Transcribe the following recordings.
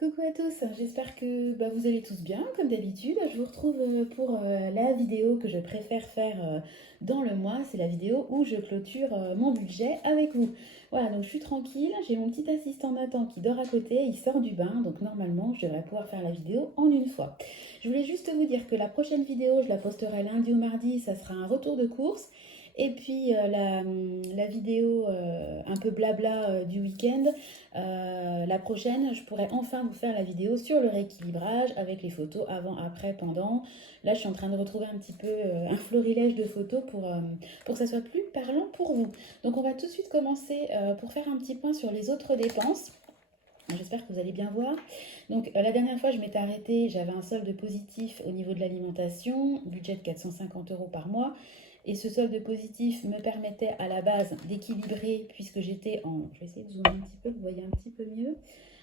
Coucou à tous, j'espère que vous allez tous bien, comme d'habitude. Je vous retrouve pour la vidéo que je préfère faire dans le mois. C'est la vidéo où je clôture mon budget avec vous. Voilà, donc je suis tranquille, j'ai mon petit assistant Nathan qui dort à côté, il sort du bain, donc normalement je devrais pouvoir faire la vidéo en une fois. Je voulais juste vous dire que la prochaine vidéo, je la posterai lundi ou mardi, ça sera un retour de course. Et puis la vidéo un peu blabla du week-end, la prochaine, je pourrais enfin vous faire la vidéo sur le rééquilibrage avec les photos avant, après, pendant. Là, je suis en train de retrouver un petit peu un florilège de photos pour que ça soit plus parlant pour vous. Donc, on va tout de suite commencer pour faire un petit point sur les autres dépenses. J'espère que vous allez bien voir. Donc, la dernière fois, je m'étais arrêtée, j'avais un solde positif au niveau de l'alimentation, budget de 450 euros par mois. Et ce solde positif me permettait à la base d'équilibrer, puisque j'étais en... Je vais essayer de zoomer un petit peu, vous voyez un petit peu mieux.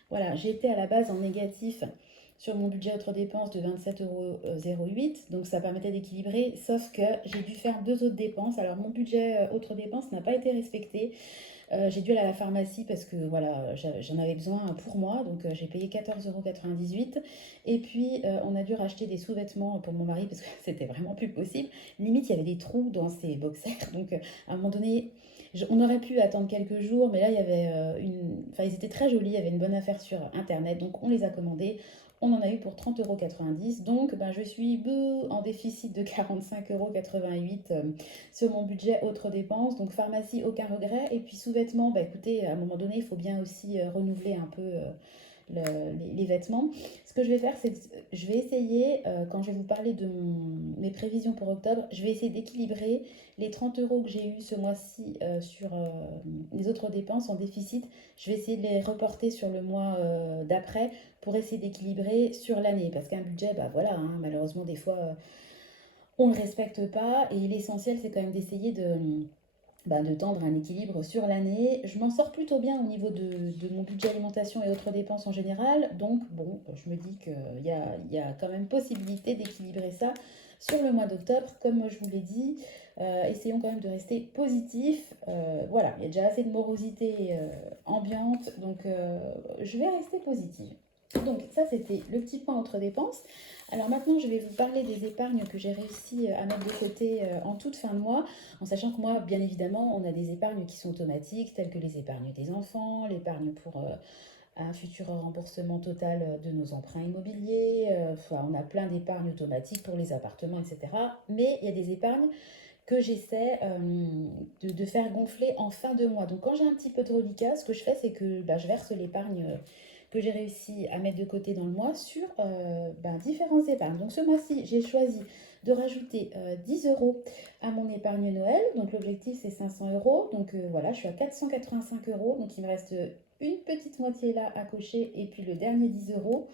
Voilà, j'étais à la base en négatif sur mon budget autres dépenses de 27,08 €. Donc ça permettait d'équilibrer, sauf que j'ai dû faire deux autres dépenses. Alors mon budget autres dépenses n'a pas été respecté. J'ai dû aller à la pharmacie parce que voilà, j'en avais besoin pour moi, donc j'ai payé 14,98 €. Et puis on a dû racheter des sous-vêtements pour mon mari parce que c'était vraiment plus possible. Limite, il y avait des trous dans ses boxers, donc à un moment donné, on aurait pu attendre quelques jours, mais là il y avait Enfin, ils étaient très jolis, il y avait une bonne affaire sur internet, donc on les a commandés. On en a eu pour 30,90 €. Donc, je suis en déficit de 45,88 € sur mon budget autres dépenses. Donc, pharmacie, aucun regret. Et puis, sous-vêtements, écoutez, à un moment donné, il faut bien aussi renouveler un peu les vêtements. Ce que je vais faire, c'est que je vais essayer, quand je vais vous parler de mes prévisions pour octobre, je vais essayer d'équilibrer les 30 € que j'ai eu ce mois-ci sur les autres dépenses en déficit. Je vais essayer de les reporter sur le mois d'après pour essayer d'équilibrer sur l'année. Parce qu'un budget, voilà, hein, malheureusement, des fois, on ne le respecte pas. Et l'essentiel, c'est quand même d'essayer de tendre un équilibre sur l'année. Je m'en sors plutôt bien au niveau de mon budget alimentation et autres dépenses en général. Donc, bon, je me dis qu'il y a quand même possibilité d'équilibrer ça sur le mois d'octobre. Comme je vous l'ai dit, essayons quand même de rester positif. Voilà, il y a déjà assez de morosité ambiante, donc je vais rester positive. Donc ça, c'était le petit point entre dépenses. Alors maintenant, je vais vous parler des épargnes que j'ai réussi à mettre de côté en toute fin de mois, en sachant que moi, bien évidemment, on a des épargnes qui sont automatiques, telles que les épargnes des enfants, l'épargne pour un futur remboursement total de nos emprunts immobiliers. Enfin, on a plein d'épargnes automatiques pour les appartements, etc. Mais il y a des épargnes que j'essaie de faire gonfler en fin de mois. Donc quand j'ai un petit peu de reliquat, ce que je fais, c'est que je verse l'épargne que j'ai réussi à mettre de côté dans le mois sur différentes épargnes. Donc ce mois-ci, j'ai choisi de rajouter 10 € à mon épargne Noël. Donc l'objectif, c'est 500 €. Donc voilà, je suis à 485 €. Donc il me reste une petite moitié là à cocher et puis le dernier 10 €.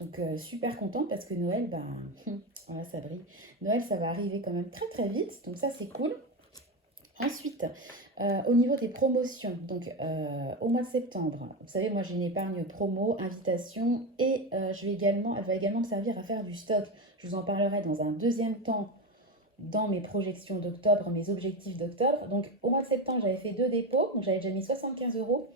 Donc super contente parce que Noël, voilà, ça brille. Noël, ça va arriver quand même très très vite. Donc ça, c'est cool. Ensuite, au niveau des promotions, donc au mois de septembre, vous savez, moi j'ai une épargne promo, invitation, et elle va également me servir à faire du stock. Je vous en parlerai dans un deuxième temps dans mes projections d'octobre, mes objectifs d'octobre. Donc au mois de septembre, j'avais fait deux dépôts, donc j'avais déjà mis 75 €.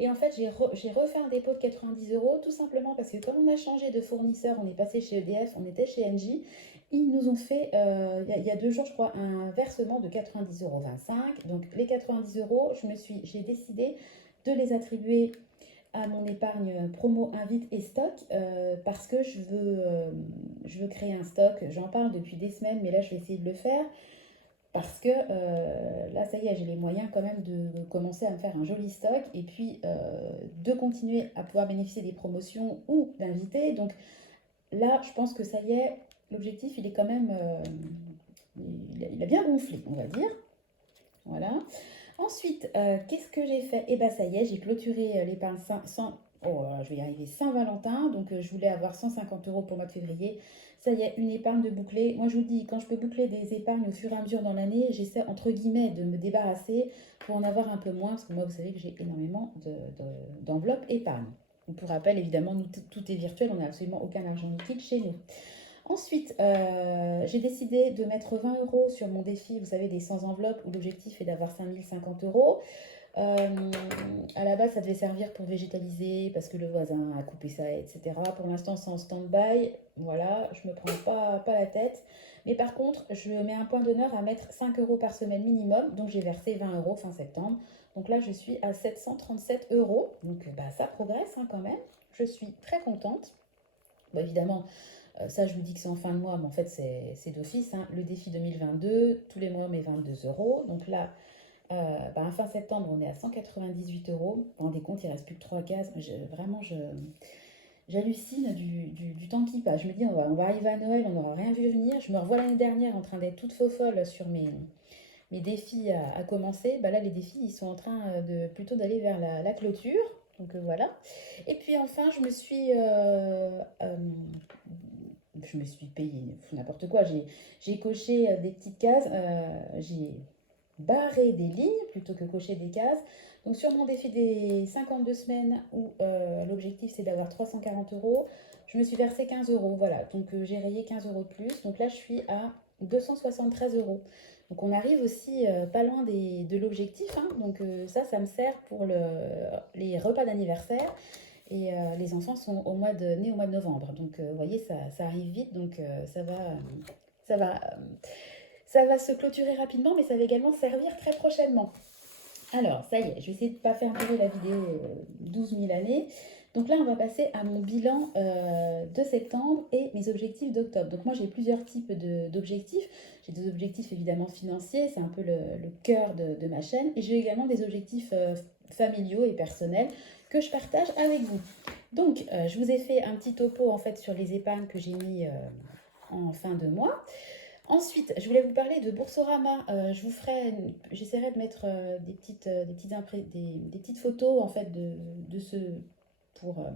Et en fait, j'ai refait un dépôt de 90 € tout simplement parce que comme on a changé de fournisseur, on est passé chez EDF, on était chez Engie, ils nous ont fait, il y a 2 jours, je crois, un versement de 90,25 €. Donc les 90 €, j'ai décidé de les attribuer à mon épargne promo invite et stock parce que je veux créer un stock. J'en parle depuis des semaines, mais là je vais essayer de le faire parce que là ça y est, j'ai les moyens quand même de commencer à me faire un joli stock et puis de continuer à pouvoir bénéficier des promotions ou d'invités. Donc là, je pense que ça y est, l'objectif il est quand même, il a bien gonflé, on va dire. Voilà. Ensuite, qu'est-ce que j'ai fait? Eh bien, ça y est, j'ai clôturé l'épargne oh, je vais y arriver, Saint-Valentin. Donc, je voulais avoir 150 € pour le mois de février. Ça y est, une épargne de boucler. Moi, je vous dis, quand je peux boucler des épargnes au fur et à mesure dans l'année, j'essaie, entre guillemets, de me débarrasser pour en avoir un peu moins. Parce que moi, vous savez que j'ai énormément d'enveloppes épargne. Donc, pour rappel, évidemment, tout est virtuel. On n'a absolument aucun argent liquide chez nous. Ensuite, j'ai décidé de mettre 20 € sur mon défi, vous savez, des 100 enveloppes où l'objectif est d'avoir 5050 €. À la base, ça devait servir pour végétaliser parce que le voisin a coupé ça, etc. Pour l'instant, c'est en stand-by. Voilà, je me prends pas la tête. Mais par contre, je mets un point d'honneur à mettre 5 euros par semaine minimum. Donc, j'ai versé 20 euros fin septembre. Donc là, je suis à 737 euros. Donc, bah, ça progresse hein, quand même. Je suis très contente. Bon, évidemment, ça, je vous dis que c'est en fin de mois, mais en fait, c'est d'office, hein. Le défi 2022, tous les mois, on met 22 euros. Donc là, bah, fin septembre, on est à 198 euros. Vous vous rendez compte, il ne reste plus que 3 cases. Vraiment, j'hallucine du temps qui passe. Je me dis, on va arriver à Noël, on n'aura rien vu venir. Je me revois l'année dernière en train d'être toute faux folle sur mes défis à commencer. Bah là, les défis, ils sont en train plutôt d'aller vers la clôture. Donc voilà. Et puis enfin, je me suis payée n'importe quoi. J'ai coché des petites cases. J'ai barrer des lignes plutôt que cocher des cases. Donc sur mon défi des 52 semaines où l'objectif c'est d'avoir 340 euros, je me suis versé 15 euros. Voilà, donc j'ai rayé 15 euros de plus. Donc là je suis à 273 euros. Donc on arrive aussi pas loin de l'objectif, hein. Donc ça me sert pour les repas d'anniversaire. Et les enfants sont nés au mois de novembre. Donc vous voyez, ça arrive vite. Donc ça va ça va se clôturer rapidement, mais ça va également servir très prochainement. Alors, ça y est, je vais essayer de ne pas faire durer la vidéo 12 000 années. Donc là, on va passer à mon bilan de septembre et mes objectifs d'octobre. Donc moi, j'ai plusieurs types d'objectifs. J'ai des objectifs évidemment financiers, c'est un peu le cœur de ma chaîne. Et j'ai également des objectifs familiaux et personnels que je partage avec vous. Donc, je vous ai fait un petit topo en fait sur les épargnes que j'ai mis en fin de mois. Ensuite, je voulais vous parler de Boursorama. J'essaierai de mettre des petites photos en fait de ce pour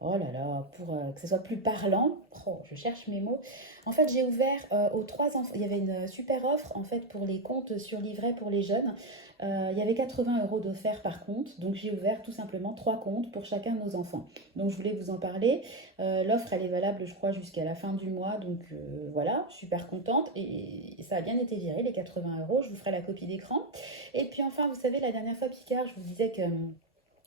oh là là, pour que ce soit plus parlant. Oh, je cherche mes mots. En fait, j'ai ouvert aux 3 enfants. Il y avait une super offre en fait pour les comptes sur livret pour les jeunes. Il y avait 80 euros d'offert par compte. Donc, j'ai ouvert tout simplement 3 comptes pour chacun de nos enfants. Donc, je voulais vous en parler. L'offre, elle est valable, je crois, jusqu'à la fin du mois. Donc, voilà, super contente. Et ça a bien été viré, les 80 euros. Je vous ferai la copie d'écran. Et puis, enfin, vous savez, la dernière fois, Picard, je vous disais que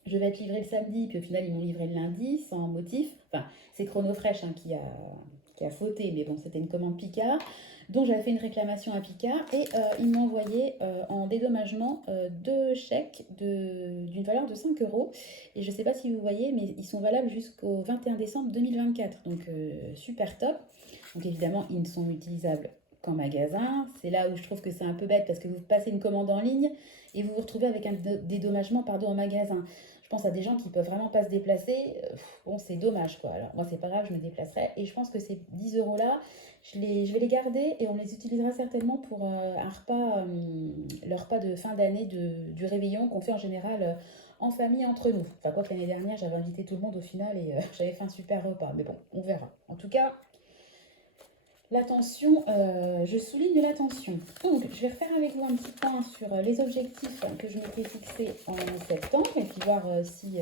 je vais être livré le samedi, puis au final, ils m'ont livré le lundi, sans motif. Enfin, c'est Chronofresh hein, qui a fauté, mais bon, c'était une commande Picard. Donc, j'avais fait une réclamation à Picard et ils m'ont envoyé en dédommagement 2 chèques d'une valeur de 5 euros. Et je ne sais pas si vous voyez, mais ils sont valables jusqu'au 21 décembre 2024. Donc, super top. Donc, évidemment, ils ne sont utilisables qu'en magasin. C'est là où je trouve que c'est un peu bête parce que vous passez une commande en ligne et vous vous retrouvez avec un dédommagement en magasin. Je pense à des gens qui peuvent vraiment pas se déplacer. Bon, c'est dommage quoi. Alors, moi, c'est pas grave, je me déplacerai. Et je pense que ces 10 euros là, je vais les garder et on les utilisera certainement pour un repas, le repas de fin d'année du réveillon qu'on fait en général en famille entre nous. Enfin, quoi que l'année dernière, j'avais invité tout le monde au final et j'avais fait un super repas. Mais bon, on verra. En tout cas, l'attention, je souligne l'attention. Donc, je vais refaire avec vous un petit point sur les objectifs que je m'étais fixés en septembre et puis voir si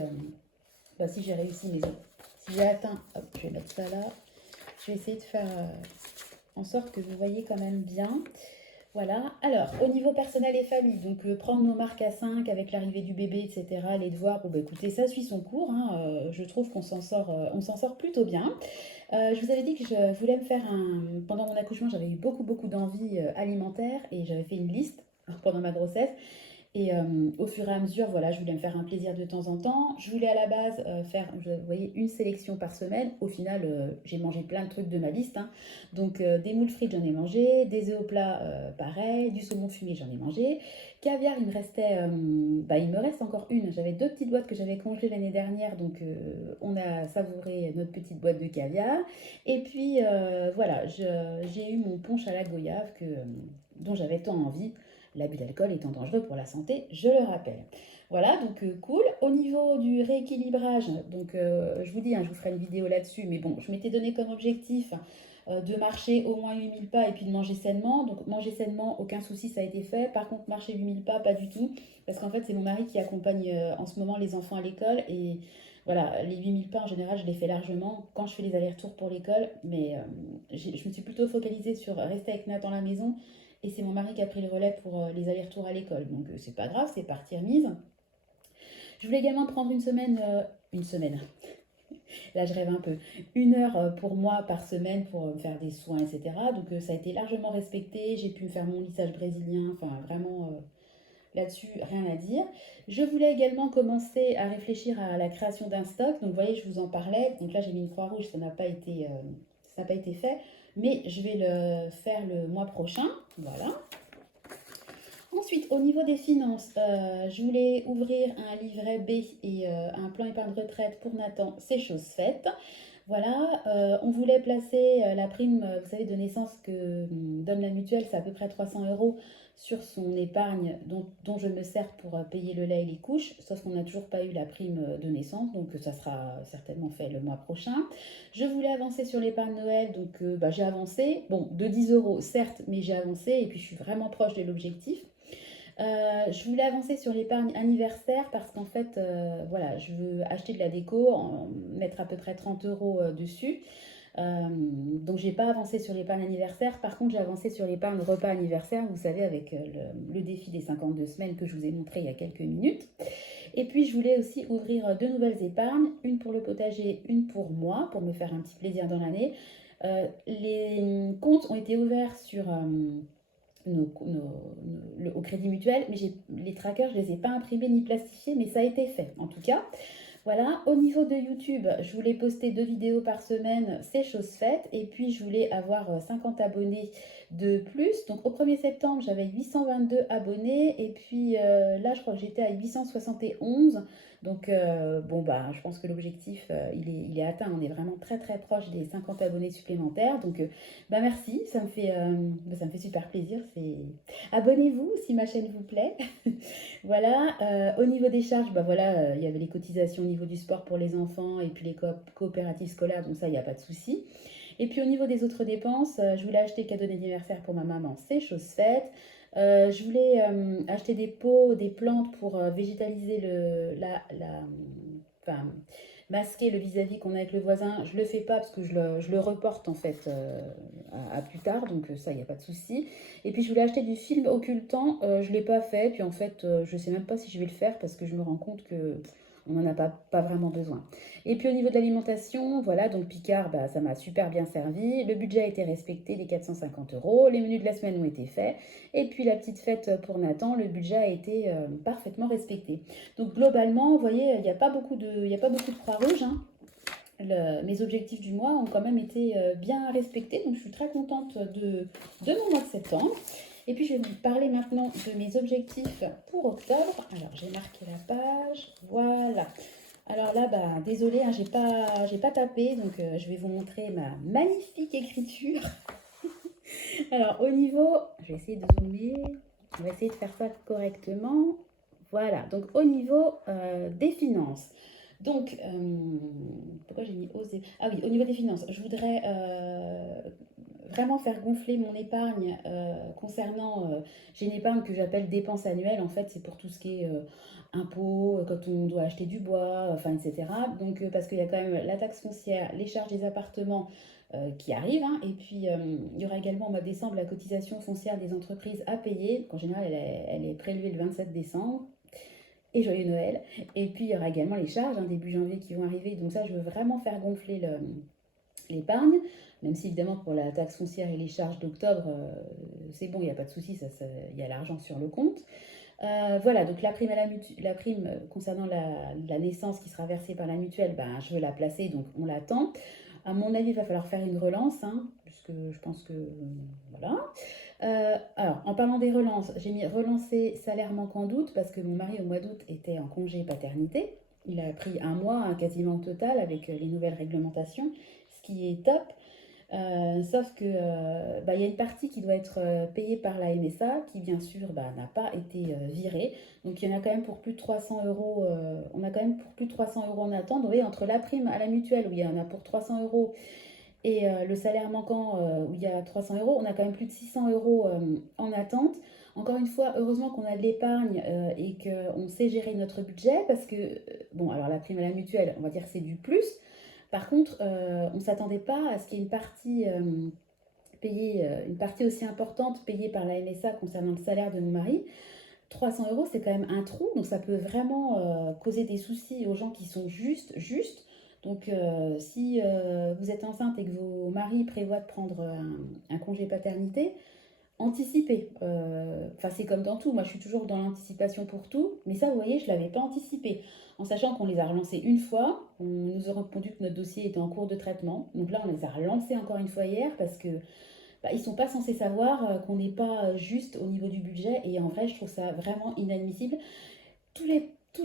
j'ai réussi si j'ai atteint. Hop, je vais mettre ça là. Je vais essayer de faire en sorte que vous voyez quand même bien. Voilà. Alors, au niveau personnel et famille, donc prendre nos marques à 5 avec l'arrivée du bébé, etc., les devoirs, bon, bah, écoutez, ça suit son cours, hein, je trouve on s'en sort plutôt bien. Je vous avais dit que je voulais me faire un... Pendant mon accouchement, j'avais eu beaucoup d'envie alimentaire et j'avais fait une liste pendant ma grossesse. Et au fur et à mesure, voilà, je voulais me faire un plaisir de temps en temps. Je voulais à la base faire, vous voyez, une sélection par semaine. Au final, j'ai mangé plein de trucs de ma liste, hein. Donc, des moules frites, j'en ai mangé. Des œufs au plat, pareil. Du saumon fumé, j'en ai mangé. Caviar, il me reste encore une. J'avais 2 petites boîtes que j'avais congelées l'année dernière. Donc, on a savouré notre petite boîte de caviar. Et puis, voilà, j'ai eu mon punch à la goyave dont j'avais tant envie. L'abus d'alcool étant dangereux pour la santé, je le rappelle. Voilà, donc cool. Au niveau du rééquilibrage, donc je vous dis, hein, je vous ferai une vidéo là-dessus, mais bon, je m'étais donné comme objectif de marcher au moins 8000 pas et puis de manger sainement. Donc manger sainement, aucun souci, ça a été fait. Par contre, marcher 8000 pas, pas du tout. Parce qu'en fait, c'est mon mari qui accompagne en ce moment les enfants à l'école. Et voilà, les 8000 pas, en général, je les fais largement quand je fais les allers-retours pour l'école. Mais je me suis plutôt focalisée sur rester avec Nathan à la maison et c'est mon mari qui a pris le relais pour les allers-retours à l'école. Donc c'est pas grave, c'est partie remise. Je voulais également prendre une semaine, là je rêve un peu, 1 heure pour moi par semaine pour me faire des soins, etc. Donc ça a été largement respecté, j'ai pu me faire mon lissage brésilien, enfin vraiment là-dessus, rien à dire. Je voulais également commencer à réfléchir à la création d'un stock. Donc, vous voyez, je vous en parlais. Donc là, j'ai mis une croix rouge, ça n'a pas été fait. Mais je vais le faire le mois prochain. Voilà. Ensuite, au niveau des finances, je voulais ouvrir un livret B et un plan épargne retraite pour Nathan. C'est chose faite. Voilà, on voulait placer la prime, vous savez, de naissance que donne la mutuelle, c'est à peu près 300 euros sur son épargne dont je me sers pour payer le lait et les couches, sauf qu'on n'a toujours pas eu la prime de naissance, donc ça sera certainement fait le mois prochain. Je voulais avancer sur l'épargne Noël, donc j'ai avancé, bon, de 10 euros certes, mais j'ai avancé et puis je suis vraiment proche de l'objectif. Je voulais avancer sur l'épargne anniversaire parce qu'en fait, voilà, je veux acheter de la déco, mettre à peu près 30 euros dessus. Donc, j'ai pas avancé sur l'épargne anniversaire. Par contre, j'ai avancé sur l'épargne repas anniversaire, vous savez, avec le défi des 52 semaines que je vous ai montré il y a quelques minutes. Et puis, je voulais aussi ouvrir 2 nouvelles épargnes, une pour le potager, une pour moi, pour me faire un petit plaisir dans l'année. Les comptes ont été ouverts sur au Crédit Mutuel, mais les trackers, je ne les ai pas imprimés ni plastifiés, mais ça a été fait en tout cas. Voilà, au niveau de YouTube, je voulais poster 2 vidéos par semaine, c'est chose faite. Et puis, je voulais avoir 50 abonnés de plus. Donc, au 1er septembre, j'avais 822 abonnés. Et puis, là, je crois que j'étais à 871. Donc, bon, bah, je pense que l'objectif, il est atteint. On est vraiment très, très proche des 50 abonnés supplémentaires. Donc, bah, merci, ça me fait super plaisir. Abonnez-vous si ma chaîne vous plaît. Voilà, au niveau des charges, bah voilà, il y avait les cotisations au niveau du sport pour les enfants et puis les coopératives scolaires, donc ça, il n'y a pas de souci. Et puis au niveau des autres dépenses, je voulais acheter le cadeau d'anniversaire pour ma maman, c'est chose faite. Je voulais acheter des pots, des plantes pour végétaliser enfin, masquer le vis-à-vis qu'on a avec le voisin. Je le fais pas parce que je le reporte en fait à plus tard, donc ça, il n'y a pas de souci. Et puis je voulais acheter du film occultant, je ne l'ai pas fait, puis en fait je ne sais même pas si je vais le faire parce que je me rends compte que on n'en a pas vraiment besoin. Et puis au niveau de l'alimentation, voilà, donc Picard, bah, ça m'a super bien servi. Le budget a été respecté, les 450 euros. Les menus de la semaine ont été faits. Et puis la petite fête pour Nathan, le budget a été parfaitement respecté. Donc globalement, vous voyez, il n'y a pas beaucoup de croix rouge, hein. Mes objectifs du mois ont quand même été bien respectés. Donc je suis très contente de mon mois de septembre. Et puis je vais vous parler maintenant de mes objectifs pour octobre. Alors j'ai marqué la page, voilà. Alors là, bah, désolée, hein, j'ai pas tapé, donc je vais vous montrer ma magnifique écriture. Alors au niveau, je vais essayer de zoomer, on va essayer de faire ça correctement. Voilà, donc au niveau des finances. Donc, pourquoi j'ai mis oser? Ah oui, au niveau des finances, je voudrais vraiment faire gonfler mon épargne concernant, j'ai une épargne que j'appelle dépenses annuelles, en fait c'est pour tout ce qui est impôts, quand on doit acheter du bois, enfin etc. Donc parce qu'il y a quand même la taxe foncière, les charges des appartements qui arrivent, hein, et puis il y aura également au mois de décembre la cotisation foncière des entreprises à payer, qu'en général elle est prélevée le 27 décembre. Et joyeux Noël. Et puis il y aura également les charges, hein, début janvier qui vont arriver. Donc ça, je veux vraiment faire gonfler l'épargne, même si évidemment pour la taxe foncière et les charges d'octobre, c'est bon, il n'y a pas de souci, il y a l'argent sur le compte. Voilà, donc la prime concernant la naissance qui sera versée par la mutuelle, ben, je veux la placer, donc on l'attend. À mon avis, il va falloir faire une relance, hein, puisque je pense que voilà. Alors, en parlant des relances, j'ai mis relancer salaire manquant d'août parce que mon mari au mois d'août était en congé paternité. Il a pris un mois, hein, quasiment total, avec les nouvelles réglementations, ce qui est top. Sauf que bah, y a une partie qui doit être payée par la MSA qui bien sûr bah, n'a pas été virée. Donc il y en a quand même pour plus de 300 euros. On a quand même pour plus de 300 euros en attente. Vous voyez, entre la prime à la mutuelle où il y en a pour 300 euros et le salaire manquant où il y a 300 euros, on a quand même plus de 600 euros en attente. Encore une fois, heureusement qu'on a de l'épargne et qu'on sait gérer notre budget parce que, bon, alors la prime à la mutuelle, on va dire que c'est du plus. Par contre, on ne s'attendait pas à ce qu'il y ait une partie payée, une partie aussi importante payée par la MSA concernant le salaire de mon mari. 300 euros, c'est quand même un trou, donc ça peut vraiment causer des soucis aux gens qui sont justes. Donc, si vous êtes enceinte et que vos maris prévoient de prendre un congé paternité, anticipez. Enfin, c'est comme dans tout. Moi, je suis toujours dans l'anticipation pour tout. Mais ça, vous voyez, je ne l'avais pas anticipé. En sachant qu'on les a relancés une fois, on nous a répondu que notre dossier était en cours de traitement. Donc là, on les a relancés encore une fois hier parce que bah, ils ne sont pas censés savoir qu'on n'est pas juste au niveau du budget. Et en vrai, je trouve ça vraiment inadmissible. Tous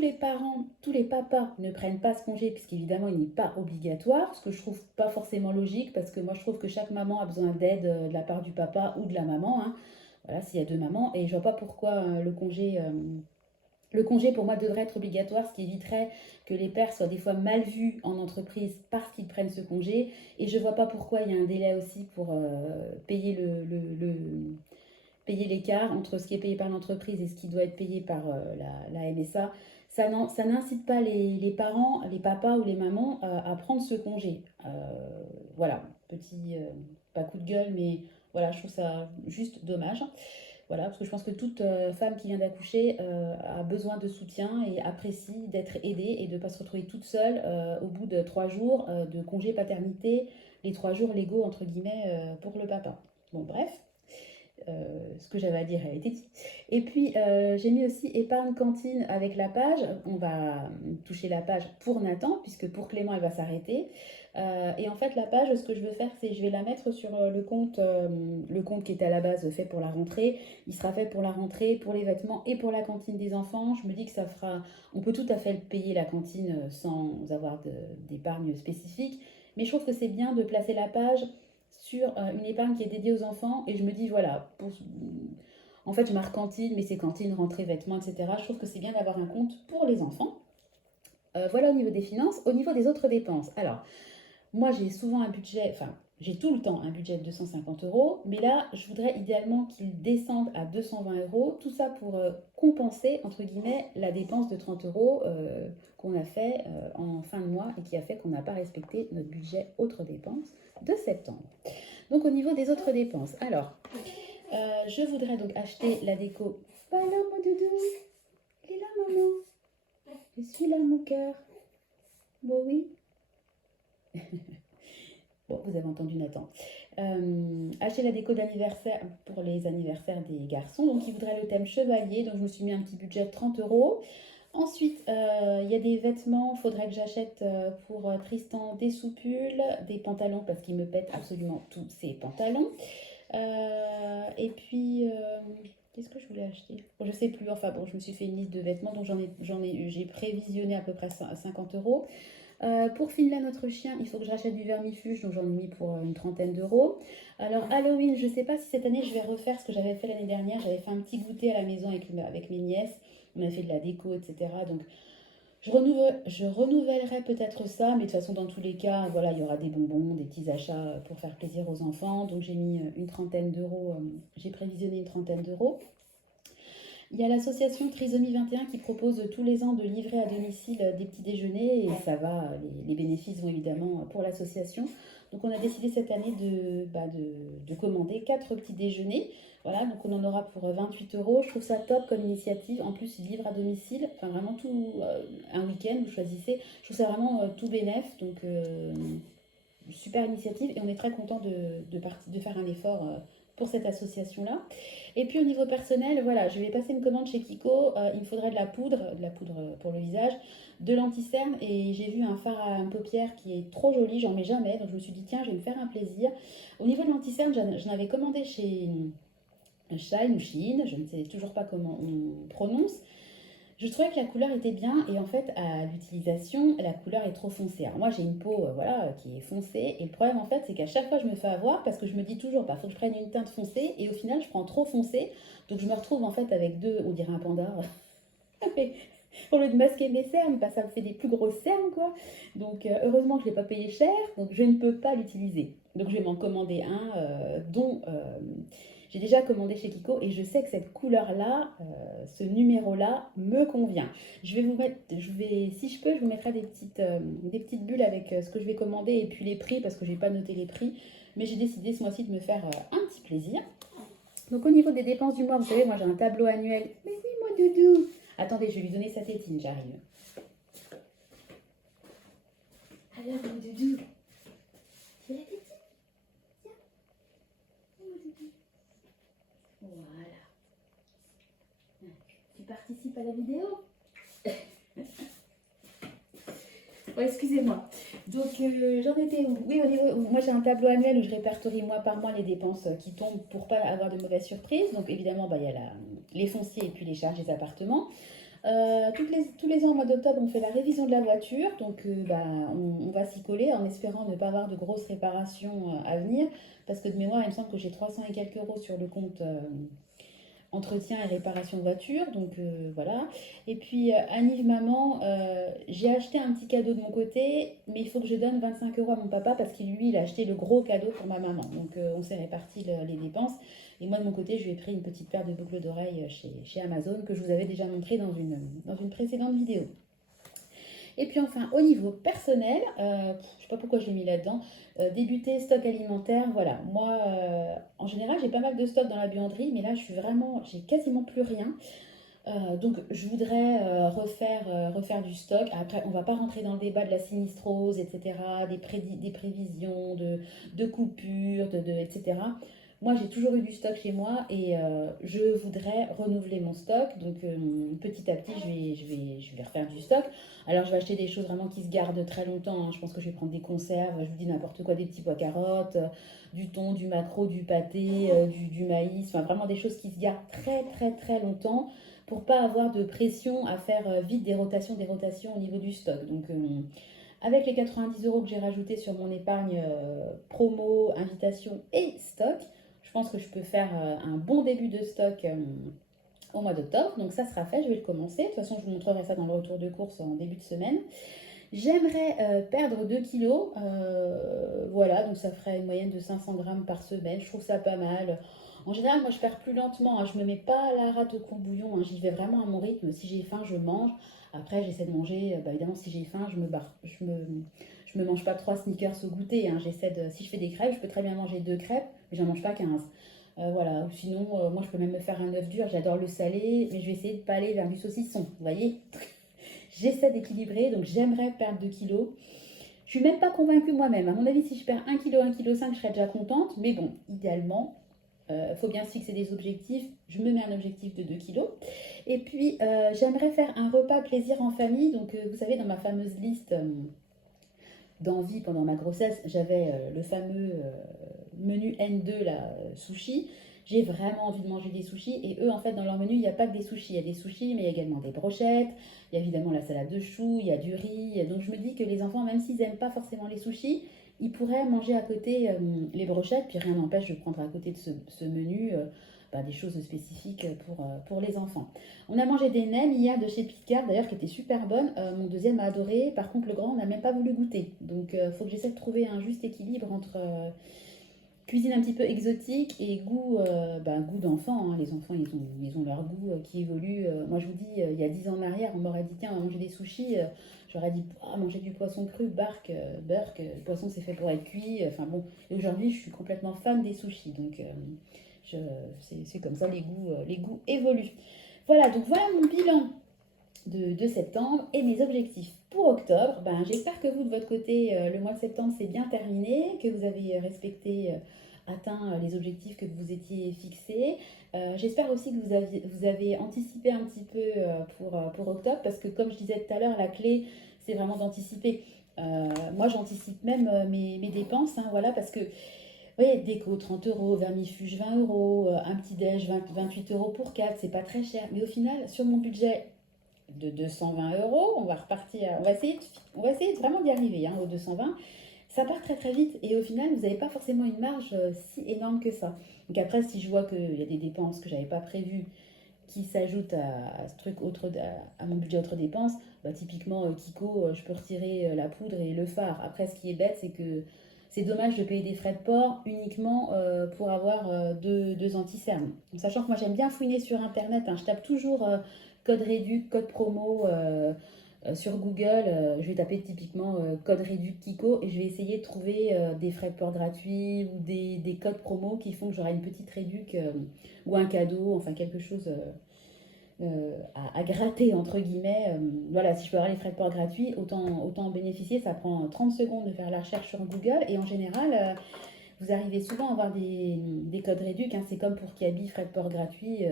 les parents, tous les papas ne prennent pas ce congé, puisqu'évidemment, il n'est pas obligatoire, ce que je trouve pas forcément logique, parce que moi, je trouve que chaque maman a besoin d'aide de la part du papa ou de la maman, hein. Voilà, s'il y a deux mamans, et je vois pas pourquoi le congé pour moi devrait être obligatoire, ce qui éviterait que les pères soient des fois mal vus en entreprise parce qu'ils prennent ce congé, et je vois pas pourquoi il y a un délai aussi pour payer payer l'écart entre ce qui est payé par l'entreprise et ce qui doit être payé par la MSA. Ça n'incite pas les parents, les papas ou les mamans à prendre ce congé. Voilà, petit, pas coup de gueule, mais voilà, je trouve ça juste dommage. Voilà, parce que je pense que toute femme qui vient d'accoucher a besoin de soutien et apprécie d'être aidée et de ne pas se retrouver toute seule au bout de 3 jours de congé paternité, les 3 jours légaux entre guillemets pour le papa. Bon, bref. Ce que j'avais à dire a été dit. Et puis, j'ai mis aussi épargne cantine avec la page. On va toucher la page pour Nathan, puisque pour Clément, elle va s'arrêter. Et en fait, la page, ce que je veux faire, c'est je vais la mettre sur le compte qui était à la base fait pour la rentrée. Il sera fait pour la rentrée, pour les vêtements et pour la cantine des enfants. Je me dis que ça fera... On peut tout à fait payer la cantine sans avoir d'épargne spécifique. Mais je trouve que c'est bien de placer la page sur une épargne qui est dédiée aux enfants et je me dis voilà, en fait je marque cantine, mais c'est cantine, rentrée, vêtements, etc. Je trouve que c'est bien d'avoir un compte pour les enfants. Voilà au niveau des finances. Au niveau des autres dépenses, alors moi j'ai souvent un budget, enfin j'ai tout le temps un budget de 250 euros, mais là je voudrais idéalement qu'il descende à 220 euros, tout ça pour compenser entre guillemets la dépense de 30 euros qu'on a fait en fin de mois et qui a fait qu'on n'a pas respecté notre budget autres dépenses de septembre. Donc au niveau des autres dépenses, alors je voudrais donc acheter la déco. Bah alors mon doudou, il est là maman. Je suis là mon cœur. Bon oui. Bon, vous avez entendu Nathan. Acheter la déco d'anniversaire pour les anniversaires des garçons. Donc il voudrait le thème chevalier. Donc je me suis mis un petit budget de 30 euros. Ensuite, il y a des vêtements, il faudrait que j'achète pour Tristan des soupules, des pantalons parce qu'il me pète absolument tous ses pantalons. Et puis, qu'est-ce que je voulais acheter? Bon, je sais plus, enfin bon, je me suis fait une liste de vêtements, donc j'ai prévisionné à peu près 50 euros. Pour Finlay, notre chien, il faut que je rachète du vermifuge, donc j'en ai mis pour une trentaine d'euros. Alors Halloween, je ne sais pas si cette année je vais refaire ce que j'avais fait l'année dernière. J'avais fait un petit goûter à la maison avec mes nièces. On a fait de la déco, etc. Donc je renouvellerai peut-être ça, mais de toute façon dans tous les cas, voilà, il y aura des bonbons, des petits achats pour faire plaisir aux enfants. Donc j'ai mis une trentaine d'euros, j'ai prévisionné une trentaine d'euros. Il y a l'association Trisomie 21 qui propose tous les ans de livrer à domicile des petits déjeuners et ça va, les bénéfices vont évidemment pour l'association. Donc on a décidé cette année de commander 4 petits déjeuners. Voilà, donc on en aura pour 28 euros. Je trouve ça top comme initiative. En plus, ils livrent à domicile, enfin vraiment tout, un week-end, vous choisissez. Je trouve ça vraiment tout bénef, donc super initiative et on est très content de faire un effort pour cette association-là. Et puis au niveau personnel, voilà, je vais passer une commande chez Kiko. Il me faudrait de la poudre pour le visage, de l'anti-cerne et j'ai vu un fard à paupières qui est trop joli, j'en mets jamais, donc je me suis dit tiens, je vais me faire un plaisir. Au niveau de l'anti-cerne, j'en avais commandé chez Shine ou Shein, je ne sais toujours pas comment on prononce. Je trouvais que la couleur était bien et en fait à l'utilisation la couleur est trop foncée. Alors moi j'ai une peau voilà, qui est foncée et le problème en fait c'est qu'à chaque fois je me fais avoir parce que je me dis toujours bah faut que je prenne une teinte foncée et au final je prends trop foncé donc je me retrouve en fait avec deux, on dirait un panda. Au lieu de masquer mes cernes, bah, ça me fait des plus grosses cernes quoi. Donc heureusement que je ne l'ai pas payé cher donc je ne peux pas l'utiliser. Donc je vais m'en commander un dont J'ai déjà commandé chez Kiko et je sais que cette couleur-là, ce numéro-là me convient. Je vais vous mettre, si je peux, je vous mettrai des petites bulles avec ce que je vais commander et puis les prix parce que je n'ai pas noté les prix. Mais j'ai décidé ce mois-ci de me faire un petit plaisir. Donc au niveau des dépenses du mois, vous savez, moi j'ai un tableau annuel. Mais oui, moi doudou. Attendez, je vais lui donner sa tétine, j'arrive. Alors, mon doudou, tu veux la tétine? Tiens. Mon doudou. Voilà. Tu participes à la vidéo? Oh, excusez-moi. Donc, j'en étais où? Oui, au niveau, moi j'ai un tableau annuel où je répertorie mois par mois les dépenses qui tombent pour pas avoir de mauvaises surprises. Donc, évidemment, bah, il y a les fonciers et puis les charges des appartements. Tous les ans, au mois d'octobre, on fait la révision de la voiture. Donc, bah, on va s'y coller en espérant ne pas avoir de grosses réparations à venir. Parce que de mémoire, il me semble que j'ai 300 et quelques euros sur le compte entretien et réparation de voiture. Donc, voilà. Et puis, Anniv Maman, j'ai acheté un petit cadeau de mon côté. Mais il faut que je donne 25 euros à mon papa parce qu'il, lui, il a acheté le gros cadeau pour ma maman. Donc, on s'est réparti les dépenses. Et moi, de mon côté, je lui ai pris une petite paire de boucles d'oreilles chez Amazon que je vous avais déjà montré dans une précédente vidéo. Et puis enfin, au niveau personnel, je ne sais pas pourquoi je l'ai mis là-dedans, débuter stock alimentaire, voilà. Moi, en général, j'ai pas mal de stock dans la buanderie, mais là, j'ai quasiment plus rien. Donc, je voudrais refaire du stock. Après, on ne va pas rentrer dans le débat de la sinistrose, etc., des prévisions, de coupures, etc. Moi, j'ai toujours eu du stock chez moi et je voudrais renouveler mon stock. Donc, petit à petit, je vais refaire du stock. Alors, je vais acheter des choses vraiment qui se gardent très longtemps, hein. Je pense que je vais prendre des conserves, je vous dis n'importe quoi, des petits pois carottes, du thon, du maquereau, du pâté, du maïs. Enfin, vraiment des choses qui se gardent très, très, très longtemps pour pas avoir de pression à faire vite des rotations au niveau du stock. Donc, avec les 90 euros que j'ai rajoutés sur mon épargne promo, invitation et stock, je pense que je peux faire un bon début de stock au mois d'octobre. Donc ça sera fait, je vais le commencer. De toute façon, je vous montrerai ça dans le retour de course en début de semaine. J'aimerais perdre 2 kilos. Voilà, donc ça ferait une moyenne de 500 grammes par semaine. Je trouve ça pas mal. En général, moi, je perds plus lentement, hein. Je me mets pas à la rate au courbouillon, hein. J'y vais vraiment à mon rythme. Si j'ai faim, je mange. Après, j'essaie de manger. Bah, évidemment, si j'ai faim, je me barre. Je me mange pas 3 sneakers au goûter, hein. Si je fais des crêpes, je peux très bien manger 2 crêpes, mais j'en mange pas 15. Voilà. Ou sinon, moi, je peux même me faire un œuf dur. J'adore le salé, mais je vais essayer de pas aller vers du saucisson. Vous voyez? J'essaie d'équilibrer, donc j'aimerais perdre 2 kilos. Je suis même pas convaincue moi-même. À mon avis, si je perds 1 kg, 1,5 kg, je serais déjà contente. Mais bon, idéalement, faut bien se fixer des objectifs. Je me mets un objectif de 2 kilos. Et puis, j'aimerais faire un repas plaisir en famille. Donc, vous savez, dans ma fameuse liste d'envie pendant ma grossesse, j'avais le fameux menu N2, là, sushi. J'ai vraiment envie de manger des sushis. Et eux, en fait, dans leur menu, il n'y a pas que des sushis. Il y a des sushis, mais il y a également des brochettes. Il y a évidemment la salade de choux, il y a du riz. Donc, je me dis que les enfants, même s'ils n'aiment pas forcément les sushis, ils pourraient manger à côté les brochettes. Puis rien n'empêche de prendre à côté de ce menu bah, des choses spécifiques pour les enfants. On a mangé des nems hier de chez Picard, d'ailleurs, qui étaient super bonnes. Mon deuxième a adoré. Par contre, le grand, on n'a même pas voulu goûter. Donc, il faut que j'essaie de trouver un juste équilibre entre cuisine un petit peu exotique et goût d'enfant, hein. Les enfants, ils ont leur goût qui évolue. Moi, je vous dis, il y a 10 ans en arrière, on m'aurait dit, tiens, on va manger des sushis. J'aurais dit, ah, manger du poisson cru, burk, le poisson, c'est fait pour être cuit. Enfin bon, et aujourd'hui, je suis complètement fan des sushis. Donc, c'est comme ça, les goûts évoluent. Voilà, donc voilà mon bilan de septembre et mes objectifs pour octobre. Ben, j'espère que vous, de votre côté, le mois de septembre s'est bien terminé, que vous avez respecté, atteint les objectifs que vous étiez fixés. J'espère aussi que vous avez anticipé un petit peu pour octobre, parce que comme je disais tout à l'heure, la clé, c'est vraiment d'anticiper. Moi, j'anticipe même mes dépenses, hein, voilà, parce que oui, déco 30 euros, vermifuge 20 euros, un petit déj 28 euros pour 4, c'est pas très cher. Mais au final, sur mon budget de 220 euros, on va repartir, on va essayer vraiment d'y arriver, hein, aux 220. Ça part très très vite et au final, vous n'avez pas forcément une marge si énorme que ça. Donc après, si je vois qu'il y a des dépenses que j'avais pas prévues qui s'ajoutent à ce truc à mon budget autre dépenses, bah, typiquement Kiko, je peux retirer la poudre et le fard. Après, ce qui est bête, c'est que c'est dommage de payer des frais de port uniquement pour avoir deux anti-cernes. Sachant que moi j'aime bien fouiner sur internet, hein, je tape toujours code réduc, code promo sur Google, je vais taper typiquement code réduc Kiko et je vais essayer de trouver des frais de port gratuits ou des codes promo qui font que j'aurai une petite réduc ou un cadeau, enfin quelque chose à gratter entre guillemets. Voilà, si je peux avoir les frais de port gratuits, autant en bénéficier. Ça prend 30 secondes de faire la recherche sur Google et en général, vous arrivez souvent à avoir des codes réducs, hein. C'est comme pour Kiabi, frais de port gratuits.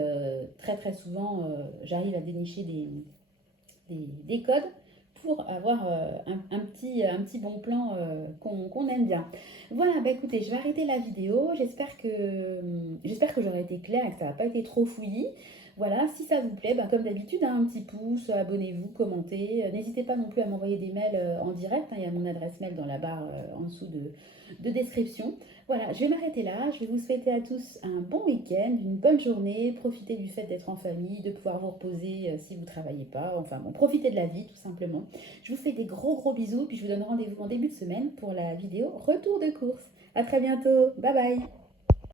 Très très souvent, j'arrive à dénicher des codes pour avoir un petit bon plan qu'on aime bien. Voilà, bah écoutez, je vais arrêter la vidéo. J'espère que j'aurai été claire et que ça n'a pas été trop fouillis. Voilà, si ça vous plaît, bah comme d'habitude, hein, un petit pouce, abonnez-vous, commentez. N'hésitez pas non plus à m'envoyer des mails en direct, hein. Il y a mon adresse mail dans la barre en dessous de description. Voilà, je vais m'arrêter là. Je vais vous souhaiter à tous un bon week-end, une bonne journée. Profitez du fait d'être en famille, de pouvoir vous reposer si vous ne travaillez pas. Enfin bon, profitez de la vie tout simplement. Je vous fais des gros gros bisous, puis je vous donne rendez-vous en début de semaine pour la vidéo retour de course. À très bientôt. Bye bye.